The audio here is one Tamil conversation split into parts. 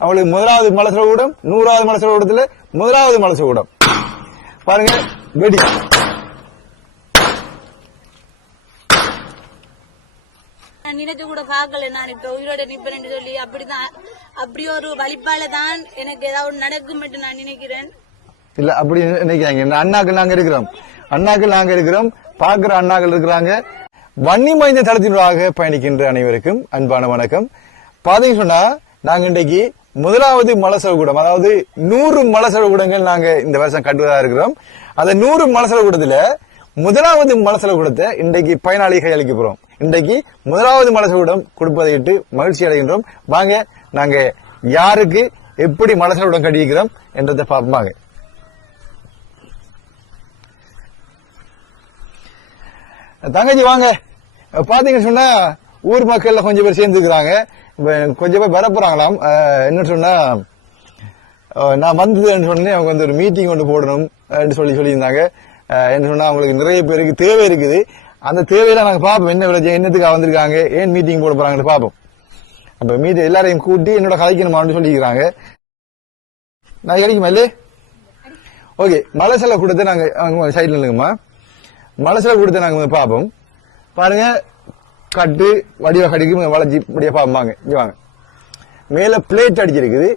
அவங்களுக்கு முதலாவது மலசல கூடம் நூறாவது மலசல கூடத்துல முதலாவது மலசல கூடம் பாருங்க வெடி நான் நினைச்சு கூட பார்க்கல நான். இப்ப உயிரோட நிப்பேன்னு சொல்லி அப்படிதான் அப்படி ஒரு வழிபால தான் எனக்கு ஏதாவது நடக்கும் என்று நான் நினைக்கிறேன். இல்ல அப்படி நினைக்கிறாங்க அண்ணாக்கள் நாங்க இருக்கிறோம். அண்ணாக்கள் நாங்க இருக்கிறோம். பாக்குற அண்ணாக்கள் இருக்கிறாங்க. வன்னி மைந்த தளத்தினூடாக பயணிக்கின்ற அனைவருக்கும் அன்பான வணக்கம். பாத்தீங்க சொன்னா நாங்க இன்றைக்கு முதலாவது மலசர கூடம் அதாவது நூறு மலசர கூடங்கள் நாங்க இந்த வருஷம் கட்டுவதா இருக்கிறோம். அந்த நூறு மலசர கூடத்துல முதலாவது மலசல கூடத்தை இன்றைக்கு பயனாளி கையளிக்க போறோம். இன்றைக்கு முதலாவது மலசல கூடம் கொடுப்பதை இட்டு மகிழ்ச்சி அடைகின்றோம். வாங்க நாங்க யாருக்கு எப்படி மலசல கூடம் கட்டியிருக்கிறோம் என்றதை பார்ப்பாங்க தங்கச்சி வாங்க. பாத்தீங்கன்னு சொன்னா ஊர் மக்கள்ல கொஞ்சம் பேர் சேர்ந்துருக்கிறாங்க. கொஞ்சம் பேர் வரப்போறாங்களாம். என்ன என்னன்னு சொன்னா நான் வந்ததுன்னு சொன்னேன் அவங்க வந்து ஒரு மீட்டிங் ஒன்று போடணும் அப்படின்னு சொல்லி சொல்லியிருந்தாங்க. என்ன சொன்னா அவங்களுக்கு நிறைய பேருக்கு தேவை இருக்குது. அந்த தேவையில நாங்கள் பார்ப்போம். என்ன விளைச்சி என்னத்துக்காக வந்திருக்காங்க ஏன் மீட்டிங் போட போறாங்கன்னு பார்ப்போம். அப்போ மீட் எல்லாரையும் கூட்டி என்னோட கலைக்கணுமான்னு சொல்லிக்கிறாங்க நான் கிடைக்குமா இல்லையே ஓகே மலசல கொடுத்து நாங்கள் சைடில் சைட்ல மலை செலவு கொடுத்து நாங்கள் பார்ப்போம். பாருங்க கட்டு வடிவ கடிக்கு வளைஞ்சி இப்படியே பார்ப்பாங்க இங்கே வாங்க. பிளேட் அடிச்சிருக்குது.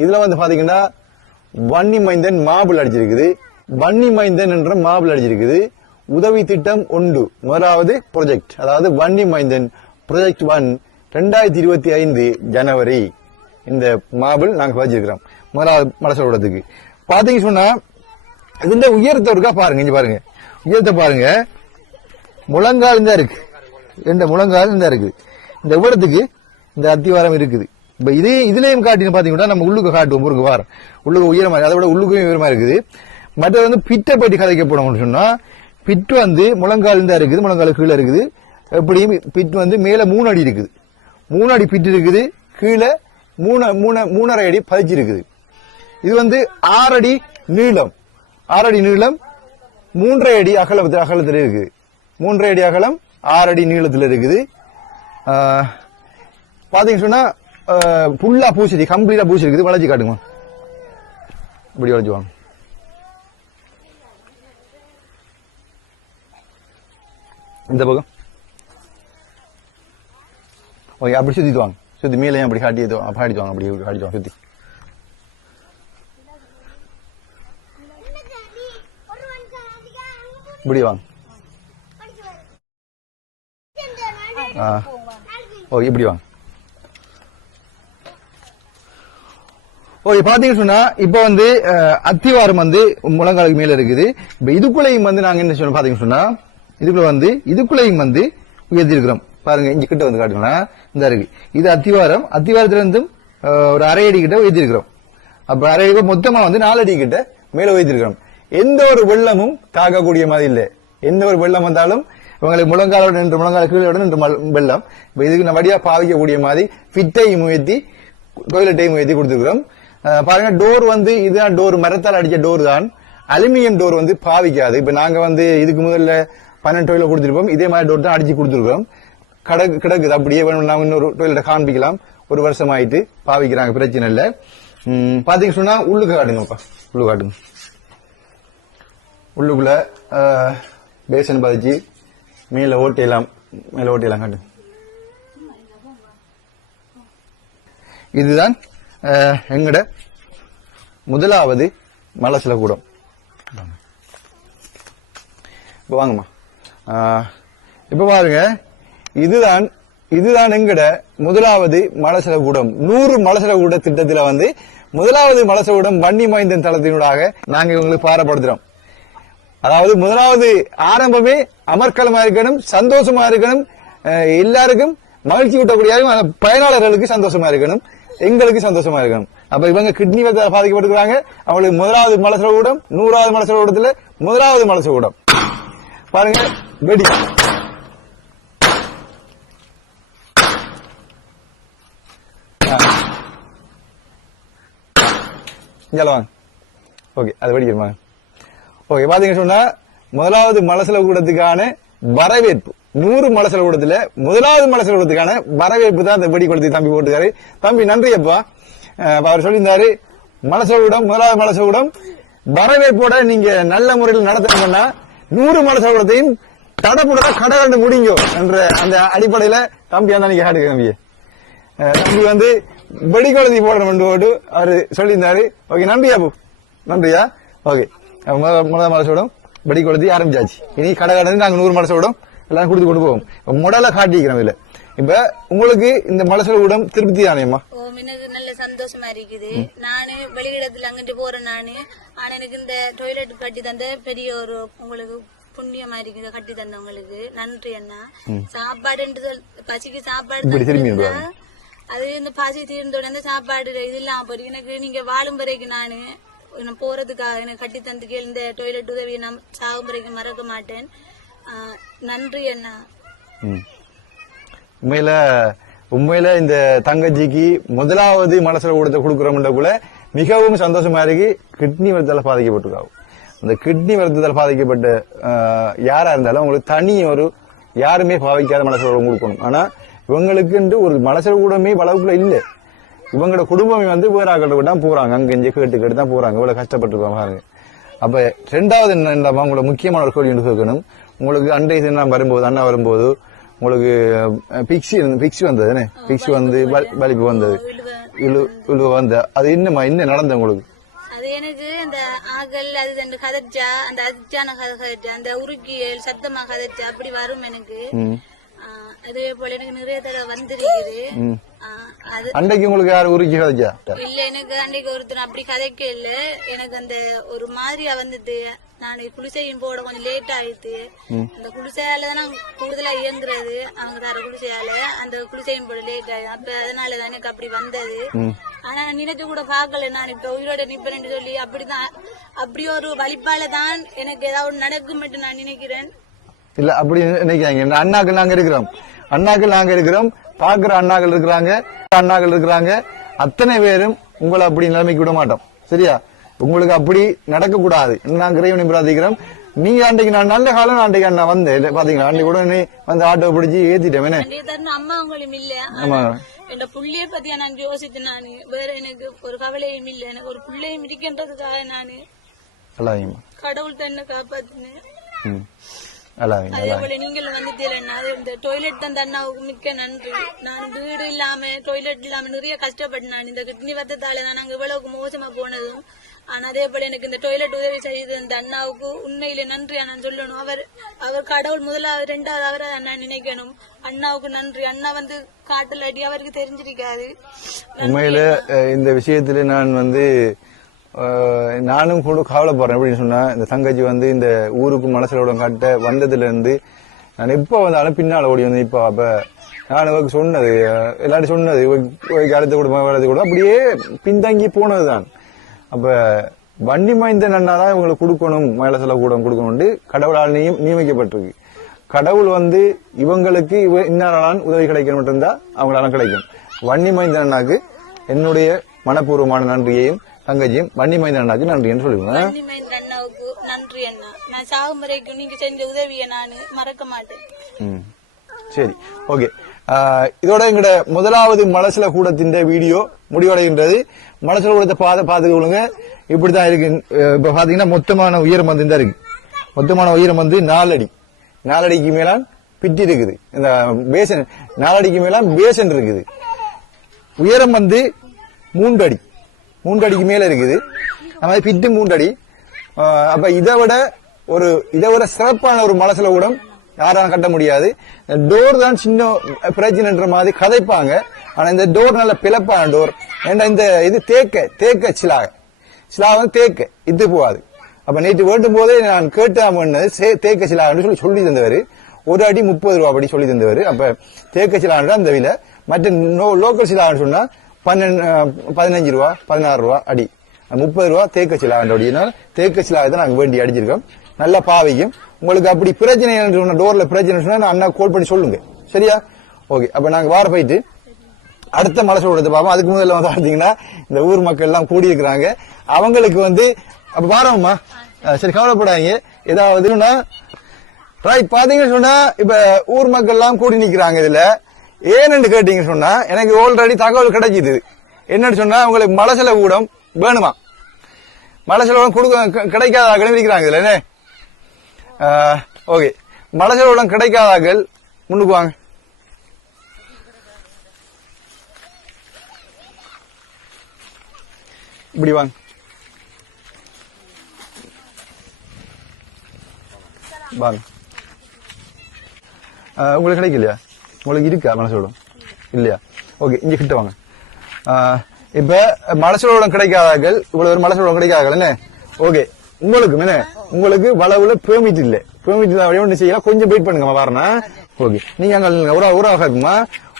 இதில் வந்து பார்த்தீங்கன்னா வன்னி மைந்தன் மாபிள் அடிச்சிருக்குது. வன்னி மைந்தன் என்ற மாபிள் அடிச்சிருக்குது. உதவி திட்டம் ஒன்று. முதலாவது ப்ரொஜெக்ட் அதாவது வன்னி மைந்தன் ப்ரொஜெக்ட் ஒன் ரெண்டாயிரத்தி இருபத்தி ஐந்து ஜனவரி. இந்த மாபிள் நாங்கள் வச்சிருக்கிறோம் முதலாவது மலசல கூடத்துக்கு பார்த்தீங்க சொன்னால் இதுண்ட உயரத்தை இருக்கா பாருங்க இங்கே பாருங்க. உயரத்தை பாருங்க. முழங்கால் தான் இருக்கு. ரெண்டு முழங்கால் தான் இருக்குது இந்த விடத்துக்கு இந்த அத்திவாரம் இருக்குது. இப்போ இதே இதுலேயும் காட்டின்னு பார்த்தீங்கன்னா நம்ம உள்ளுக்கு காட்டுவோம் முருங்க வாரம் உள்ளுக்கு உயரமாக அதை விட உள்ளுக்கும் உயரமா இருக்குது. மற்றது வந்து பிட்டை பற்றி கதைக்கப்படும் போனோம்னு சொன்னா பிட் வந்து முழங்கால் தான் இருக்குது முழங்கால் கீழே இருக்குது. எப்படியும் பிட் வந்து மேலே மூணு அடி இருக்குது. மூணு அடி பிட் இருக்குது கீழே மூணு மூணு மூணரை அடி பதிச்சு இருக்குது. இது வந்து ஆறடி நீளம். ஆறடி நீளம் மூன்றரை அடி அகலத்தில் அகலத்தில் இருக்குது. மூன்றரை அடி அகலம் ஆறு அடி நீளத்தில் இருக்குது. பார்த்தீங்கன்னு சொன்னால் சொன்னா ஆஹ், ஃபுல்லா பூசி கம்ப்ளீட்டா பூசி இருக்குது. வளைச்சி காட்டுங்க. இப்படி வளைச்சு வாங்க. இந்த பக்கம். ஓகே அப்படி சுத்திட்டு வாங்க. சுத்தி மேலேயும் அப்படி காட்டி பாடிட்டு வாங்க அப்படி காட்டிட்டு வாங்க சுத்தி. இப்படி வாங்க. ஆ. இப்படி வாங்க ஓகே பாத்தீங்கன்னு சொன்னா இப்ப வந்து அத்திவாரம் வந்து முழங்காலுக்கு மேல இருக்குது. இப்ப இதுக்குள்ளையும் வந்து நாங்க என்ன சொன்னோம் பாத்தீங்கன்னு சொன்னா இதுக்குள்ள வந்து இதுக்குள்ளையும் வந்து உயர்த்தி இருக்கிறோம் பாருங்க இங்க கிட்ட வந்து காட்டுங்களா? இந்த இருக்கு. இது அத்திவாரம். அத்திவாரத்துல இருந்தும் ஒரு அரை அடி கிட்ட உயர்த்தி இருக்கிறோம் அப்ப அரை அடி மொத்தமா வந்து நாலு அடி கிட்ட மேல உயர்த்தி இருக்கிறோம் எந்த ஒரு வெள்ளமும் தாக்கக்கூடிய மாதிரி இல்லை. எந்த ஒரு வெள்ளம் வந்தாலும் இவங்களுக்கு முழங்காலோட நின்று முழங்கால கீழோட நின்று வெள்ளம் இப்போ இதுக்கு நம்ம வடியாக பாவிக்கக்கூடிய மாதிரி ஃபிட்டையும் உயர்த்தி டொய்லெட்டையும் உயர்த்தி கொடுத்துருக்கிறோம். பாருங்க டோர் வந்து இதுதான் டோர் மரத்தால் அடித்த டோர் தான். அலுமினியம் டோர் வந்து பாவிக்காது. இப்போ நாங்கள் வந்து இதுக்கு முதல்ல பன்னெண்டு டொய்லெட் கொடுத்துருப்போம். இதே மாதிரி டோர் தான் அடிச்சு கொடுத்துருக்கோம் கடக்கு கிடக்குது. அப்படியே வேணும் இன்னொரு டொய்லெட்டை காண்பிக்கலாம். ஒரு வருஷம் ஆயிட்டு பாவிக்கிறாங்க பிரச்சனை இல்லை. பார்த்தீங்க சொன்னால் சொன்னா உள்ளுக்கு காட்டுங்கப்பா உள்ளு காட்டுங்க. உள்ளுக்குள்ள பேசன் பதிச்சு மேல ஓட்டிடலாம் மேல ஓட்டிடலாம் காட்டு இதுதான் எங்கட முதலாவது மலசில கூடம். இப்போ வாங்கம்மா. இப்போ பாருங்க இதுதான் இதுதான் எங்கட முதலாவது மலசல கூடம். நூறு மலசல கூட திட்டத்தில் வந்து முதலாவது மலசல கூடம் வன்னி மைந்தன் தளத்தினூடாக நாங்கள் உங்களுக்கு பாரப்படுத்துகிறோம் அதாவது முதலாவது ஆரம்பமே அமர்க்கலமா இருக்கணும் சந்தோஷமா இருக்கணும் எல்லாருக்கும் மகிழ்ச்சி ஊட்டக்கூடிய பயனாளர்களுக்கு சந்தோஷமா இருக்கணும் எங்களுக்கு சந்தோஷமா இருக்கணும். அப்ப இவங்க கிட்னி பாதிக்கப்பட்டுக்கிறாங்க அவங்களுக்கு முதலாவது மலசல கூடம் நூறாவது மலசல கூடத்துல முதலாவது மலசல கூடம் பாருங்க வெடி வாங்க. ஓகே அது வெடிக்கிறமா ஓகே பாத்தீங்க சொன்னா முதலாவது மலசல கூடத்துக்கான வரவேற்பு. நூறு மலசல கூடத்துல முதலாவது மலசல கூடத்துக்கான வரவேற்பு தான் இந்த வெடி கொடுத்து தம்பி போட்டுக்காரு தம்பி நன்றி அப்பா. அவர் சொல்லியிருந்தாரு மலசல கூடம் முதலாவது மலசல கூடம் வரவேற்போட நீங்க நல்ல முறையில் நடத்தணும்னா நூறு மலசல கூடத்தையும் தடப்புடா கடை கண்டு முடிங்கோ என்ற அந்த அடிப்படையில தம்பி அந்த நீங்க காட்டுங்க தம்பி தம்பி வந்து வெடிக்கொழுதி போடணும் என்று போட்டு அவரு சொல்லியிருந்தாரு. ஓகே நன்றியா நன்றியா? ஓகே முதல் முதல் மலசோடும் வெடிக்கொழுதி ஆரம்பிச்சாச்சு. இனி கடை கடை நாங்க நூறு மலசோடும் எல்லாம் கொடுத்து கொண்டு போவோம். முடலை காட்டிக்கிறோம் இப்ப உங்களுக்கு இந்த மலசோட கூடம் திருப்தி தானேம்மா நல்ல சந்தோஷமா இருக்குது. நானு வெளியிடத்துல அங்கிட்டு போறேன் நானு. ஆனா எனக்கு இந்த டொய்லெட் கட்டி தந்த பெரிய ஒரு உங்களுக்கு புண்ணியமா இருக்குது கட்டி தந்தவங்களுக்கு நன்றி அண்ணா. சாப்பாடுன்றது பசிக்கு சாப்பாடு அது இந்த பசி தீர்ந்த உடனே சாப்பாடு இது இல்லாம போயிருக்கு. எனக்கு நீங்க வாழும் வரைக்கும் நானு நான் போறதுக்காக எனக்கு கட்டி தந்துக்கு இந்த டொய்லெட் உதவியை நான் சாகும் வரைக்கும் மறக்க மாட்டேன். நன்றி அண்ணா. உண்மையில உண்மையில இந்த தங்கச்சிக்கு முதலாவது மனசுல கொடுத்த கொடுக்குறோம்ன்றக்குள்ள மிகவும் சந்தோஷமா இருக்கு. கிட்னி வருத்தத்தால பாதிக்கப்பட்டிருக்காங்க. அந்த கிட்னி வருத்தத்தால் பாதிக்கப்பட்ட யாரா இருந்தாலும் அவங்களுக்கு தனி ஒரு யாருமே பாவிக்காத மனசுல கொடுக்கணும். ஆனா இவங்களுக்குன்ட்டு ஒரு மனசுல கூடமே வளவுக்குள்ள இல்லை. இவங்களோட குடும்பமே வந்து வேற ஆக்கள் தான் போறாங்க. அங்க இங்க கேட்டு கேட்டு தான் போறாங்க. இவ்வளவு கஷ்டப்பட்டிருக்கோம் பாருங்க. அப்ப ரெண்டாவது என்ன உங்களோட முக்கியமான ஒரு கேள்வி ஒன்று கேட்கணும். உங்களுக்கு அன்றைய தினம் வரும்போது அண்ணா வரும்போது உங்களுக்கு பிக்ஸி பிக்ஸி வந்தது பிக்ஸி வந்து வலி- வலிப்பு வந்தது. இழு இழு வந்த. அது என்னமா என்ன நடந்தது உங்களுக்கு? அது எனக்கு அந்த ஆகல் அது ரெண்டு கதைச்சா அந்த அதிர்ச்சியான கதை கதைச்சா அந்த உருக்கியல் சத்தமா கதைச்சா அப்படி வரும் எனக்கு. அதே போல எனக்கு நிறைய தடவை வந்திருக்குது. அன்றைக்கு உங்களுக்கு யாரு உருக்கி கதைச்சா? இல்ல எனக்கு அன்னைக்கு ஒருத்தர் அப்படி கதைக்க இல்ல எனக்கு அந்த ஒரு மாதிரியா வந்துட்டு நான் குளிசையும் போட கொஞ்சம் லேட் ஆயிடுச்சு அந்த குளிசையால தான் நான் கூடுதலா இயங்குறது. அவங்க தர குளிசையால அந்த குளிசையும் போட லேட் ஆயிடும் அப்ப அதனால தான் எனக்கு அப்படி வந்தது. ஆனா நான் நினைச்சு கூட பார்க்கல. நான் இப்ப உயிரோட நிப்பேன்னு சொல்லி அப்படிதான் அப்படி ஒரு வலிப்பால தான் எனக்கு ஏதாவது நடக்கும் மட்டும் நான் நினைக்கிறேன். இல்ல அப்படி நினைக்கிறாங்க இந்த அண்ணாக்கள் நாங்க இருக்கிறோம். அண்ணாக்கள் நாங்க இருக்கிறோம். பாக்குற அண்ணாக்கள் இருக்கிறாங்க. அண்ணாக்கள் இருக்கிறாங்க. அத்தனை பேரும் உங்களை அப்படி நிலைமைக்கு விட மாட்டோம். சரியா? உங்களுக்கு அப்படி நடக்க கூடாது நாங்க இறைவனை பிரார்த்திக்கிறோம். நீங்க அன்றைக்கு நான் நல்ல காலம் அன்றைக்கு அண்ணா வந்தேன். பாத்தீங்களா? அன்றைக்கு கூட நீ வந்து ஆட்டோ பிடிச்சி ஏத்திட்டேன் அம்மா அவங்களும் இல்ல. ஆமா. என் புள்ளைய பத்தியா நான் யோசிச்சேன் நானு வேற எனக்கு ஒரு கவலையும் இல்ல. எனக்கு ஒரு புள்ளையும் இருக்கின்றதுக்காக நானு கடவுள் தன்னை காப்பாத்தினேன். நல்லாதீங்க அதே போல வந்துட்டீங்கன்னா அது இந்த டொய்லெட் தந்த அண்ணாவுக்கு மிக்க நன்றி. நான் வீடு இல்லாம டொய்லெட் இல்லாம நிறைய கஷ்டப்பட்டேன் நான் இந்த கிட்னி வத்தத்தால தான் நாங்க இவ்வளவுக்கு மோசமா போனதும். ஆனா அதே போல எனக்கு இந்த டொய்லெட் உதவி செய்த இந்த அண்ணாவுக்கு உண்மையிலே நன்றி நான் சொல்லணும். அவர் அவர் கடவுள் முதலாவது ரெண்டாவது அவரை நான் நினைக்கணும். அண்ணாவுக்கு நன்றி. அண்ணா வந்து காட்டுல அடி அவருக்கு தெரிஞ்சிருக்காது. உண்மையில இந்த விஷயத்துல நான் வந்து நானும் கூட கவலைப்படுறேன் எப்படின்னு சொன்னா இந்த தங்கச்சி வந்து இந்த ஊருக்கு மனசுல கட்ட வந்ததுல இருந்து நான் எப்போ வந்தாலும் பின்னால ஓடி வந்து இப்போ அப்ப நான் இவருக்கு சொன்னது எல்லாரும் சொன்னது இவருக்கு அடுத்து கூட குடும்பம் கூட அப்படியே பின்தங்கி போனதுதான். அப்ப வண்டி மைந்தன் அண்ணா தான் இவங்களுக்கு கொடுக்கணும் மேல செலவு கூட கொடுக்கணும்னு கடவுளால் நியம் நியமிக்கப்பட்டிருக்கு. கடவுள் வந்து இவங்களுக்கு இவ இன்னாலான் உதவி கிடைக்கணும் மட்டும்தா அவங்களால கிடைக்கும். வன்னி மைந்த அண்ணாக்கு என்னுடைய மனப்பூர்வமான நன்றியையும் தங்கச்சியும் வன்னி மைந்தன் அண்ணாக்கு நன்றி என்று அண்ணாவுக்கு நன்றி அண்ணா. நான் சாகும் வரைக்கும் நீங்க செஞ்ச உதவியை நான் மறக்க மாட்டேன். ம். சரி ஓகே. இதோட எங்கட முதலாவது மலசில கூடத்தின் வீடியோ முடிவடைகின்றது. மலசில கூடத்தை பாத பாத்துக்கொள்ளுங்க இப்படித்தான் இருக்கு. அஹ் இப்ப பாத்தீங்கன்னா மொத்தமான உயரம் வந்து தான் இருக்கு. மொத்தமான உயரம் வந்து நாலடி. நாலடிக்கு மேலான் பிட்டி இருக்குது. இந்த பேசன் நாலடிக்கு மேலான் பேசன் இருக்குது. உயரம் வந்து மூன்று அடி மூன்று அடிக்கு மேல இருக்குது. அது மாதிரி பிட்டு மூன்று அடி அப்ப இதை விட ஒரு இதை விட சிறப்பான ஒரு மலசில கூடம் யாரால கட்ட முடியாது. டோர் தான் சின்ன பிரச்சனைன்ற மாதிரி கதைப்பாங்க. ஆனா இந்த டோர் நல்ல பிளப்பான டோர். ஏன்னா இந்த இது தேக்க தேக்க சிலாக. சிலாக வந்து தேக்க. இது போகாது. அப்ப நேற்று வேண்டும் போதே நான் கேட்டாம தேக்க சிலான்னு சொல்லி சொல்லி தந்தவர். ஒரு அடி முப்பது ரூபா அப்படி சொல்லி தந்தவர். அப்ப தேக்க சிலாகன்ற அந்த விலை. மற்ற லோக்கல் சிலாகன்னு சொன்னா பன்னெண்டு பதினஞ்சு ரூபா பதினாறு ரூபா அடி. முப்பது ரூபா தேக்க சிலாகன்ற அடினால் தேக்க தான் நாங்க வேண்டி அடிச்சிருக்கோம். நல்ல பாவையும் உங்களுக்கு அப்படி பிரச்சனை என்று சொன்ன டோர்ல பிரச்சனை சொன்னா நான் அண்ணா கோல் பண்ணி சொல்லுங்க. சரியா? ஓகே அப்ப நாங்க வார போயிட்டு அடுத்த மலை சொல்றதை பார்ப்போம். அதுக்கு முதல்ல வந்து பார்த்தீங்கன்னா இந்த ஊர் மக்கள் எல்லாம் கூடி இருக்கிறாங்க அவங்களுக்கு வந்து அப்ப வாரம்மா. சரி கவலைப்படாதீங்க. ஏதாவதுன்னா ரைட் பாத்தீங்கன்னு சொன்னா இப்ப ஊர் மக்கள் எல்லாம் கூடி நிக்கிறாங்க இதுல. ஏன்னு கேட்டீங்க சொன்னா எனக்கு ஆல்ரெடி தகவல் கிடைக்குது. என்னன்னு சொன்னா உங்களுக்கு மலை செலவு கூடம் வேணுமா? மலை செலவு கொடுக்க க- கிடைக்காதாக்கள் இருக்கிறாங்க இதுல என்ன? ஓகே மலை செலவுடன் கிடைக்காதாக்கள் முன்னுக்கு வாங்க. இப்படி வாங்க. வாங்க. உங்களுக்கு கிடைக்கலையா? உங்களுக்கு இருக்கா மனசோடம் இல்லையா? ஓகே இங்க கிட்ட வாங்க. இப்ப மனசோடம் கிடைக்காதார்கள் இவ்வளவு ஒரு மனசோடம் கிடைக்காதார்கள் என்ன? ஓகே உங்களுக்கு என்ன? உங்களுக்கு வளவுல பெர்மிட் இல்ல. பெர்மிட் இல்ல அப்படியே ஒண்ணு செய்யலாம். கொஞ்சம் வெயிட் பண்ணுங்க வரனா ஓகே நீங்க அங்க. ஒரு ஒரு ஆக இருக்குமா?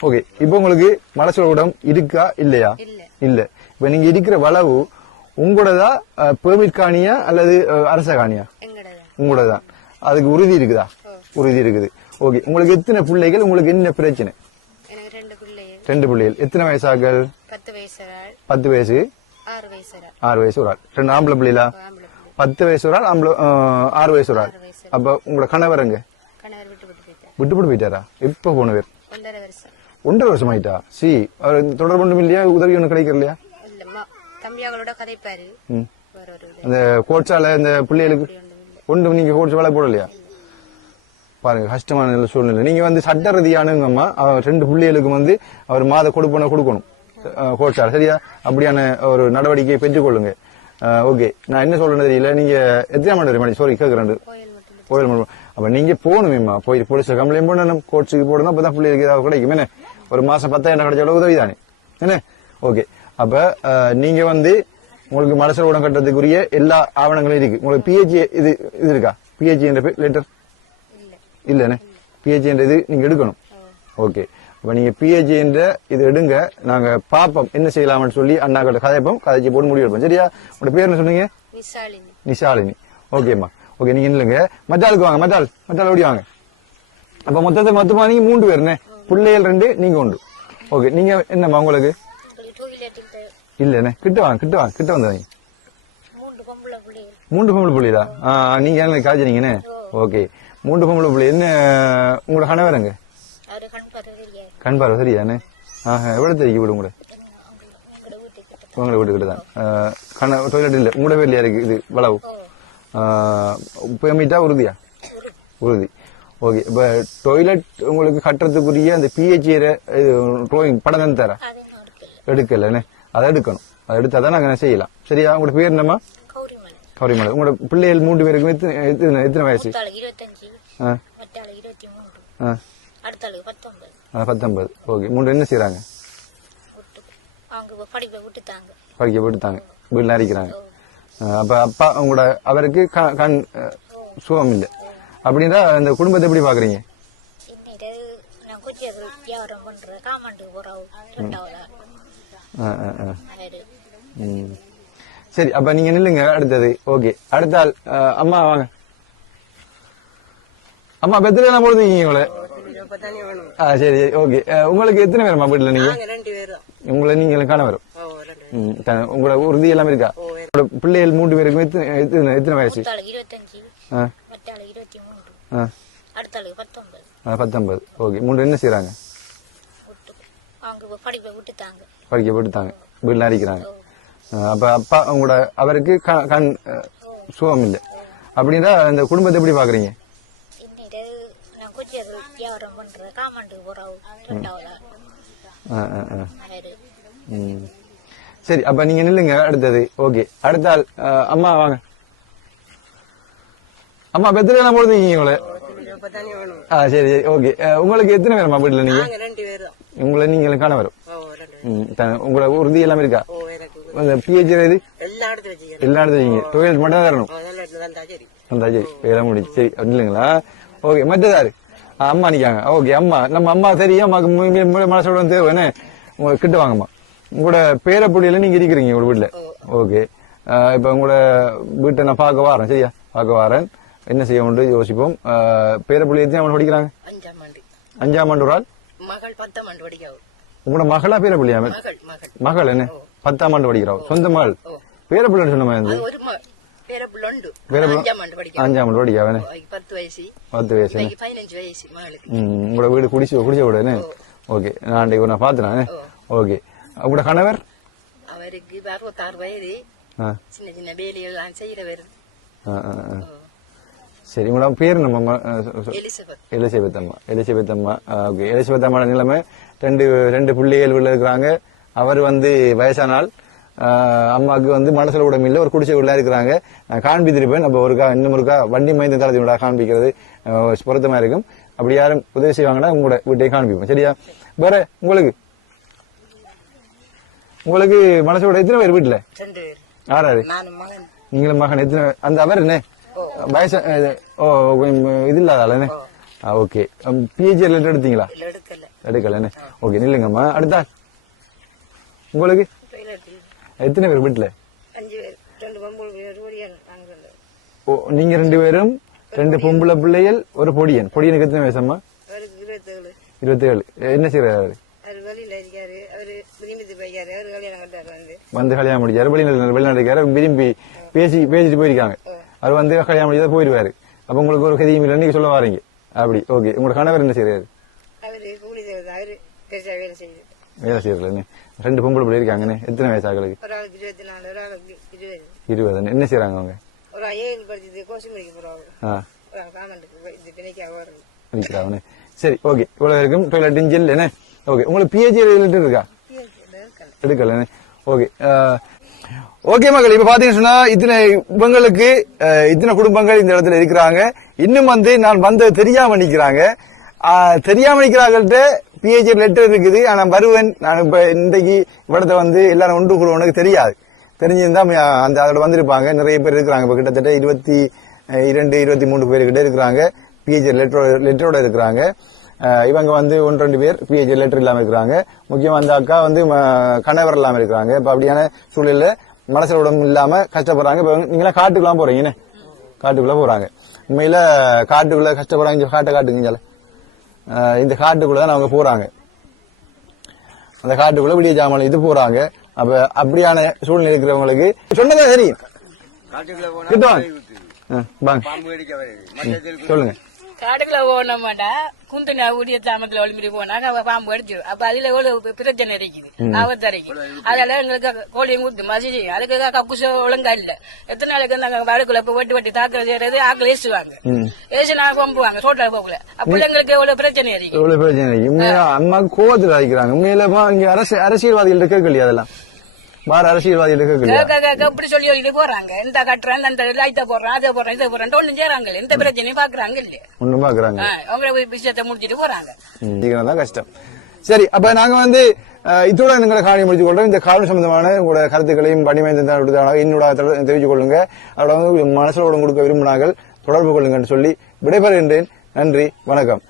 ஓகே இப்போ உங்களுக்கு மனசோடம் இருக்கா இல்லையா? இல்ல. இப்ப நீங்க இருக்கிற வளவு உங்களோடதா பெர்மிட் காணியா அல்லது அரச காணியா? உங்களோட தான் அதுக்கு உறுதி இருக்குதா? உறுதி இருக்குது. ஓகே. உங்களுக்கு எத்தனை பிள்ளைகள்? உங்களுக்கு என்ன பிரச்சனை? ரெண்டு பிள்ளைகள். எத்தனை வயசாகள் பத்து வயசு? ஆறு வயசு ஒரு ஆள். ரெண்டு ஆம்பளை பிள்ளைகளா? பத்து வயசு ஒரு ஆள் ஆம்பளை ஆறு வயசு ஒரு ஆள். அப்ப உங்களோட கணவர் எங்க? கணவர் விட்டு போட்டு போயிட்டாரா? எப்ப போனவர்? ஒன்றரை வருஷம். ஆயிட்டா சி அவர் தொடர்பு ஒன்றும் இல்லையா? உதவி ஒன்றும் கிடைக்கலையா இல்ல ம- தம்பியாங்களோட கதைப்பாரு. ம். வேற ஒரு இது. அந்த கோட்ஸால இந்த பிள்ளைகளுக்கு ஒன்று நீங்க கோட்ஸ் வேலை போடலையா? பாருங்க கஷ்டமான சூழ்நிலை. நீங்க வந்து சட்ட ரீதியானுங்கம்மா அவர் ரெண்டு பிள்ளைகளுக்கு வந்து அவர் மாத கொடுப்பன கொடுக்கணும். கோச்சார் சரியா? அப்படியான ஒரு நடவடிக்கையை பெற்றுக்கொள்ளுங்க. ஓகே. நான் என்ன சொல்றேன்னு தெரியல. நீங்க எத்தனை மணி மணி சாரி கேட்கறேன் கோயில் மட்டும் அப்ப நீங்க போகணுமேம்மா. போய் போலீஸ் கம்ப்ளைண்ட் பண்ணணும் கோர்ட்ஸுக்கு போடணும். அப்பதான் பிள்ளைகளுக்கு ஏதாவது கிடைக்கும். என்ன? ஒரு மாசம் பத்தாயிரம் அளவு உதவி தானே என்ன? ஓகே. அப்ப நீங்க வந்து உங்களுக்கு மனசு உடம் கட்டுறதுக்குரிய எல்லா ஆவணங்களும் இருக்கு. உங்களுக்கு பிஹெச்சி இது இது இருக்கா? பிஹெச்சி என்ற லெட்டர் இல்லண்ணே. பிஹெச்சி என்ற இது நீங்க எடுக்கணும். ஓகே அப்ப நீங்க பிஹெச்சி என்ற இது எடுங்க. நாங்க பாப்போம் என்ன செய்யலாம்னு சொல்லி அண்ணா கிட்ட கதைப்போம். கதைச்சி போட்டு முடிவு எடுப்போம். சரியா? உங்களோட பேர் என்ன சொன்னீங்க? நிஷாலினி. ஓகேம்மா ஓகே நீங்க இல்லைங்க மத்தாளுக்கு வாங்க. மத்தாள் மத்தாள் ஓடி வாங்க. அப்ப மொத்தத்தை மொத்தமா நீங்க மூன்று பேருண்ணே. பிள்ளைகள் ரெண்டு நீங்க உண்டு ஓகே நீங்க என்னம்மா உங்களுக்கு? இல்லண்ணே. கிட்ட வாங்க கிட்ட வாங்க கிட்ட பொம்பளை பிள்ளைகள். மூன்று பொம்பளை பிள்ளைகளா? ஆ நீங்க என்ன காய்ச்சறீங்கண்ணே ஓகே மூன்று பொம்பளை பிள்ளை. என்ன உங்களோட கணவருங்க அவரு கண் பார்வை சரியாண்ணே ஆஹா எவ்வளவு தெரியும் வீடு வீட்டுக்கு உங்களை வீட்டுக்கிட்ட தான். கண டாய்லெட் இல்ல. உங்களோட பேர்லயா இருக்கு இது வளவு? பேமிட்டா உறுதியா? உறுதி. ஓகே இப்ப டாய்லெட் உங்களுக்கு கட்டுறதுக்குரிய அந்த பிஹெச்சி ட்ராயிங் படம் தான் தர? எடுக்கலண்ணே அதை எடுக்கணும். அதை எடுத்தாதான் நாங்க என்ன செய்யலாம்? சரியா? உங்களோட பேர் என்னம்மா? கௌரிமலை. உங்களோட பிள்ளைகள் மூன்று பேருக்கு எத்தனை- எத்தனை வயசு? பத்தொன்பது. ஓகே. மூன்று என்ன விட்டுட்டாங்க. படிக்க போட்டுத்தாங்க வீட்டில் அரிக்கிறாங்க அப்ப அப்பா உங்களோட அவருக்கு கண் சுகம் இல்லை. அப்படின்னா இந்த குடும்பத்தை எப்படி பாக்குறீங்க. சரி அப்ப நீங்க நில்லுங்க. அடுத்தது. ஓகே. அடுத்த ஆள் அம்மா வாங்க. அம்மா பெத்துல இப்பதானே வேணும் ஆ சரி ஓகே உங்களுக்கு எத்தனை பேருமா வீட்டுல நீங்க நாங்க ரெண்டு பேரும் உங்களை நீங்களும் கணவரும் ஓ ரெண்டு பேரும் ம், க- உங்களோட உறுதி எல்லாம் இருக்கா உங்களோட பிள்ளைகள் மூன்று பேருக்கும் எத்தனை எத்தனை- எத்தனை வயசு பத்தொன்பது ஓகே மூன்று என்ன விட்டுட்டாங்க படிக்க போட்டுத்தாங்க வீட்டில் அரிக்கிறாங்க அப்ப அப்பா உங்களோட அவருக்கு க- கண் சுகம் இல்லை அப்படின்னா இந்த குடும்பத்தை எப்படி பாக்குறீங்க கொஞ்சம் வியாபாரம் காமாண்டுக்கு ரெண்டாவது. சரி அப்ப நீங்க நில்லுங்க அடுத்தது. ஓகே அடுத்த ஆள் அம்மா வாங்க. அம்மா பெத்துல பொழுதுங்க உங்களை இப்பதானே வேணும் ஆ சரி சரி. ஓகே உங்களுக்கு எத்தனை பேருமா வீட்டுல நீங்க? உங்களை நீங்களும் கணவரும். ஓ ரெண்டு பேரும் ம், த- உங்களோட உறுதி எல்லாம் இருக்கா? பிஹெச் இது? எல்லா இடத்துல நீங்க டொயலெட் மட்டும் தான் தரணும். வந்தா சரி. வேலை முடிச்சு சரி அப்படி இல்லைங்களா? ஓகே மற்றதாரு அம்மா நிக்காங்க ஓகே அம்மா. நம்ம அம்மா தெரியும் அம்மாக்கு மனசோட வந்து உங்க கிட்ட வாங்கம்மா. உங்களோட பேரப்புடியில நீங்க இருக்கிறீங்க உங்களோட வீட்டுல ஓகே. இப்ப உங்களோட வீட்டை நான் பார்க்க வரேன் சரியா? பார்க்க வரேன். என்ன செய்ய உண்டு யோசிப்போம். ஆ, பேரப்புள்ளி எத்தனை அவன் படிக்கிறாங்க? அஞ்சாம் ஆண்டு. ஒரு ஆள்? உங்களோட மகளா பேரப்புள்ளியா மகள் என்ன? பத்தாம் ஆண்டு படிக்கிறாள் சொந்த மகள். ஓ. பேரப்புள்ளன்னு சொன்ன மாதிரி அஞ்சாம் ஆண்டு படிக்க அஞ்சாம் ஆண்டு படிக்காவனே அவருக்கு பத்து வயசு பத்து வயசு பதினஞ்சு வயசு மகளுக்கு உங்களோட வீடு குடிச்சு குடிச்ச வீடுன்னு ஓகே நான் நான் பார்த்தேன் ஓகே உங்களோட கணவர் அவருக்கு அறுபத்தாறு வயது சின்ன சின்ன வேலைகள் செய்யறவர். சரி உங்களோட பேர் நம்ம எலிசபெத் அம்மா எலிசபெத் அம்மா ஓகே எலிசபெத் அம்மா நிலைமை ரெண்டு ரெண்டு பிள்ளைகள் உள்ள இருக்கிறாங்க அவர் வந்து வயசானால் அம்மாவுக்கு வந்து மனசுல உடம்பு இல்லை ஒரு குடிசை உள்ள இருக்கிறாங்க. நான் காண்பித்திருப்பேன். நம்ம ஒருக்கா இன்னும் ஒருக்கா வண்டி மைந்த தளத்தினோட காண்பிக்கிறது பொருத்தமா இருக்கும். அப்படி யாரும் உதவி செய்வாங்கன்னா உங்களோட வீட்டை காண்பிப்போம். சரியா? வேற உங்களுக்கு? உங்களுக்கு மனசோட எத்தனை பேர் வீட்டுல? ஆறாரு நீங்களும் மகன். எத்தனை அந்த அவர் என்ன? வயசு இது, ஓ இது இல்லாதால ஓகே. லெட்டர் எடுத்தீங்களா? எடுக்கல. ஓகே நில்லுங்கம்மா. அடுத்தா உங்களுக்கு? எத்தனை பேர் வீட்டுல நாங்க ரெண்டு. ஓ நீங்க ரெண்டு பேரும் ரெண்டு பொம்பளை பிள்ளைகள் ஒரு பொடியன். பொடியனுக்கு எத்தனை வயசம்மா இருபத்தி ஏழு என்ன செய்யறாரு வந்து. கல்யாணம் முடிச்சாரு வெளிநாடு வெளிநாடு இருக்காரு. விரும்பி பேசி பேசிட்டு போயிருக்காங்க. அவர் வந்து கல்யாணம் முடிச்சா போயிருவாரு. அப்ப உங்களுக்கு ஒரு கதையும் இல்லை நீங்க சொல்ல வாரீங்க. அப்படி. ஓகே. உங்களோட கணவர் என்ன செய்யறாரு வேலை செய்யறதுன்னு ரெண்டு பொம்பளை பிள்ளை இருக்காங்கன்னு எத்தனை வயசு ஆகளுக்கு இருபது. என்ன செய்யறாங்க அவங்க? ஒரு ஏழு படிச்சது போறாங்க பிணைக்காக வருது இருக்கிறாங்கன்னு சரி ஓகே. இவ்வளவு இருக்கும் டாய்லெட் இன்ஜில் என்ன ஓகே. உங்களுக்கு பிஹெச்டி ரிலேட்டட் இருக்கா? எடுக்கலன்னு ஓகே. ஓகே மக்கள் இப்ப பாத்தீங்கன்னா சொன்னா இத்தனை இவங்களுக்கு இத்தனை குடும்பங்கள் இந்த இடத்துல இருக்கிறாங்க. இன்னும் வந்து நான் வந்தது தெரியாம நிக்கிறாங்க. தெரியாம நிக்கிறாங்கள்ட்ட பிஹெச்டி லெட்டர் இருக்குது ஆனா வருவேன் நான் இப்ப இன்றைக்கு இவ்வளத்தை வந்து எல்லாரும் ஒன்று கூடுவனுக்கு தெரியாது. தெரிஞ்சிருந்தா அந்த அதோட வந்திருப்பாங்க. நிறைய பேர் இருக்கிறாங்க. இப்ப கிட்டத்தட்ட இருபத்தி இரண்டு இருபத்தி மூணு பேர் கிட்ட இருக்கிறாங்க. பிஹெச்டி லெட்டரோட லெட்டரோட இருக்கிறாங்க. இவங்க வந்து ஒன்று ரெண்டு பேர் பிஹெச் லெட்டர் இல்லாமல் இருக்கிறாங்க. முக்கியமாக அந்த அக்கா வந்து ம- கணவர் இல்லாமல் இருக்கிறாங்க. இப்போ அப்படியான சூழலில் மனசில் உடம்பு இல்லாமல் கஷ்டப்படுறாங்க. இப்போ நீங்களாம் காட்டுக்குலாம் போறீங்க காட்டுக்குள்ளே போகிறாங்க உண்மையில் உண்மையில காட்டுக்குள்ள கஷ்டப்படுறாங்க காட்டை காட்டுங்க இந்த காட்டுக்குள்ள தான் அவங்க போறாங்க. அந்த காட்டுக்குள்ள விடிய ஜாமான் இது போறாங்க. அப்ப அப்படியான சூழ்நிலை இருக்கிறவங்களுக்கு சொன்னதா சரி சொல்லுங்க. காட்டுக்குள்ள போன மாட்டா குந்தனா ஊடிய தாமத்துல ஒளிமிடி போனா அவ பாம்பு அடிச்சிடும் அப்ப அதுல ஒரு பிரச்சனை இருக்குது? ஆபத்து இருக்குது அதனால எங்களுக்கு கோழியும் ஊத்து மசிச்சு அதுக்கு கக்குச ஒழுங்கா இல்ல. எத்தனை நாளைக்கு நாங்க வடக்குள்ள இப்ப வெட்டி வெட்டி தாக்குறது செய்யறது ஆக்கள் ஏசுவாங்க. ஏசு நான் கொம்புவாங்க சோட்டா போகல அப்ப எங்களுக்கு எவ்வளவு பிரச்சனை இருக்கு எவ்வளவு பிரச்சனை இருக்கு அம்மாவுக்கு கோவத்தில் அழைக்கிறாங்க உண்மையில பா, இங்க அரசு அரசியல்வாதிகள் இருக்க இல்லையா அதெல்லாம்? வேற அரசியல்வாதிகள் இருக்க இல்லையா கேக்க கேக்க இப்படி சொல்லி சொல்லிட்டு போறாங்க. இந்த கட்டுறேன் அந்த லைட்ட போடுறேன் அதை போடுறேன் இதை போடுறேன் ஒண்ணும் செய்யறாங்க எந்த பிரச்சனையும் பாக்குறாங்க இல்லையா? ஒண்ணும் பாக்குறாங்க அவங்க விஷயத்தை முடிச்சிட்டு போறாங்க. தான் கஷ்டம். சரி அப்ப நாங்க வந்து அஹ், இத்தோட எங்களை காணி முடிச்சு கொள்றோம். இந்த காலம் சம்பந்தமான உங்களோட கருத்துக்களையும் பணிமைந்த என்னோட தெரிவித்துக் கொள்ளுங்க. அதோட வந்து மனசுல கொடுக்க விரும்பினார்கள். தொடர்பு கொள்ளுங்கன்னு சொல்லி விடைபெறுகின்றேன். நன்றி வணக்கம்.